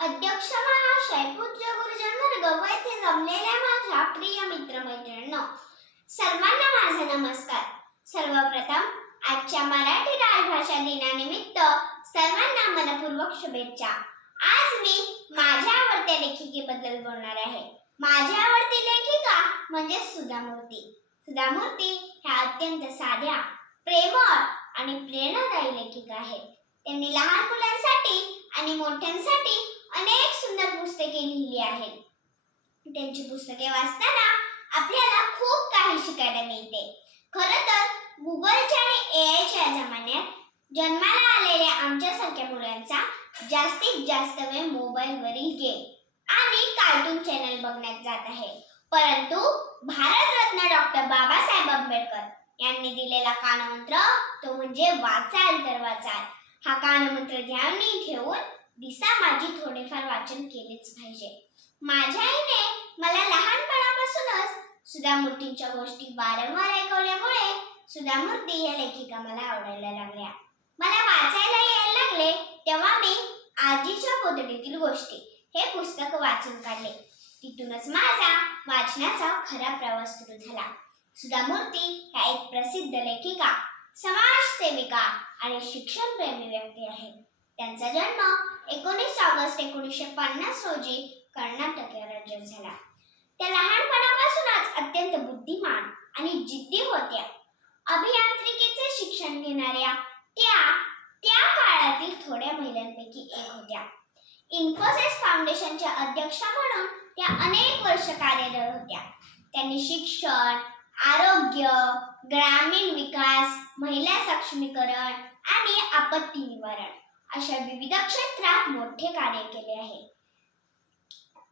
अध्यक्ष महाशय, पूज्य गुरुजन वर्ग व येथे जमलेल्या माझ्या प्रिय मित्रमैत्रिणींनो, सर्वांना माझा नमस्कार. सर्वप्रथम आजच्या मराठी राजभाषा दिनानिमित्त सर्वांना मनपूर्वक शुभेच्छा. आज मी माझ्या आवडत्या लेखिकेबद्दल बोलणार आहे. माझी आवडती लेखिका म्हणजे सुधा मूर्ती. सुधा मूर्ती ह्या अत्यंत साध्या, प्रेमळ आणि प्रेरणादायी लेखिका आहेत. त्यांनी लहान मुलांसाठी आणि मोठ्यांसाठी अनेक सुंदर पुस्तके लिहिली आहेत. त्यांची पुस्तके वाचताना आपल्याला खूप काही शिकायला मिळते. खरं तर गुगलच्या आणि एआयच्या जमान्यात जन्माला आलेल्या आमच्यासारख्या मुलांचा जास्तीत जास्त वेळ मोबाईलवरील गेम आणि कार्टून चॅनल बघण्यात जात आहे. परंतु भारतरत्न डॉक्टर बाबासाहेब आंबेडकर यांनी दिलेला कानमंत्र तो म्हणजे वाचाल तर वाचाल. हा कानमंत्र ध्यानी ठेवून दिसा माझी थोडेफार वाचन केलेच पाहिजे. माझ्या आईने मला लहानपणापासूनच सुधा मूर्तींच्या गोष्टी वारंवार ऐकवल्यामुळे सुधा मूर्ती या लेखिका मला आवडायला लागल्या. मला वाचायला यायला लागले तेव्हा मी आजीच्या पोतडीतील गोष्टी हे पुस्तक वाचून काढले. तिथूनच माझा वाचनाचा खरा प्रवास सुरू झाला. सुधा मूर्ती ह्या एक प्रसिद्ध लेखिका, समाजसेविका आणि शिक्षणप्रेमी व्यक्ती आहेत. त्यांचा जन्म 19 ऑगस्ट 1950 रोजी कर्नाटक या राज्यात झाला. त्या लहानपणापासूनच अत्यंत बुद्धिमान आणि जिद्दी होत्या. अभियांत्रिकीचे शिक्षण घेणाऱ्या त्या काळातील थोड्या महिलांपैकी एक होत्या. इन्फोसिस फाउंडेशनच्या अध्यक्षा म्हणून त्या अनेक वर्ष कार्यरत होत्या. त्यांनी शिक्षण, आरोग्य, ग्रामीण विकास, महिला सक्षमीकरण आणि आपत्ती निवारण अशा विविध क्षेत्रात मोठे कार्य केले आहे.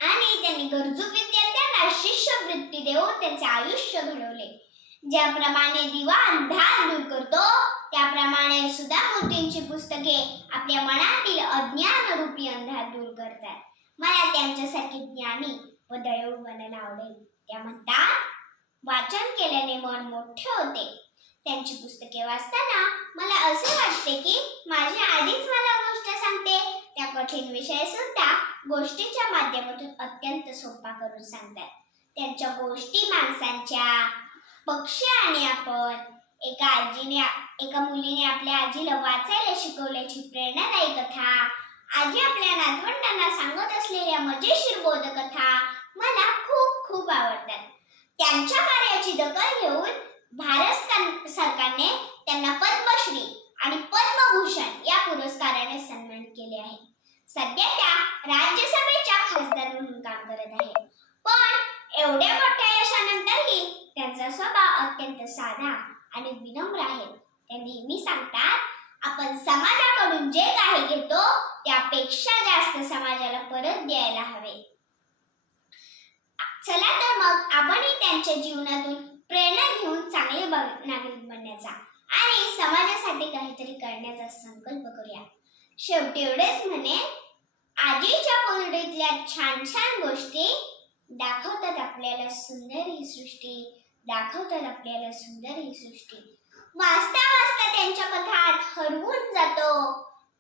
आणि त्यांनी गरजू विद्यार्थ्यांना शिष्यवृत्ती देऊन त्यांचे आयुष्य घडवले. ज्याप्रमाणे दिवा अंधार दूर करतो त्याप्रमाणे सुधा मूर्तींची पुस्तके आपल्या मनातील अज्ञानरूपी अंधार दूर करतात. मला त्यांच्यासारखी ज्ञानी व दयाळू बनायला आवडेल. त्या म्हणतात, वाचन केल्याने मन मोठे होते. त्यांची पुस्तके वाचताना मला असे वाटते की माझी आजीच मला गोष्ट सांगते. त्या कठीण विषय सुद्धा गोष्टीच्या माध्यमातून अत्यंत सोपा करून सांगतात. त्यांच्या गोष्टी माणसांच्या, पक्षी आणि आपण, एका मुलीने आपल्या आजीला वाचायला शिकवल्याची प्रेरणादायी कथा, आजी आपल्या नातवंडांना सांगत असलेल्या मजेशीर बोधकथा मला खूप खूप आवडतात. त्यांच्या कार्याची दखल घेऊन भारत सरकारने त्यांना पद्मश्री आणि पद्मभूषण या पुरस्काराने सन्मानित केले आहे. सध्या त्या राज्यसभेच्या खासदार म्हणून काम करत आहेत. पण एवढ्या मोठ्या यशानंतरही त्यांचा स्वभाव अत्यंत साधा आणि विनम्र आहे. ते नेहमी सांगतात, आपण समाजाकडून जे काही घेतो त्यापेक्षा जास्त समाजाला परत द्यायला हवे. चला तर मग आपणही त्यांच्या जीवनातून प्रेरणा घेऊन चांगले नागरिक बनण्याचा आणि समाजासाठी काहीतरी करण्याचा संकल्प करूया. शेवटी एवढेच म्हणेन, आजीच्या पोतडीतल्या छान छान गोष्टी दाखवतात आपल्याला सुंदर ही सृष्टी, वाचता वाचता त्यांच्या कथात हरवून जातो.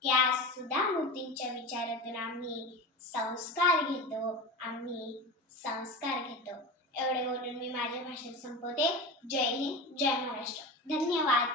त्या सुधा मूर्तींच्या विचारातून आम्ही संस्कार घेतो. एवढे बोलून मी माझे भाषण संपवते. जय हिंद, जय महाराष्ट्र. धन्यवाद.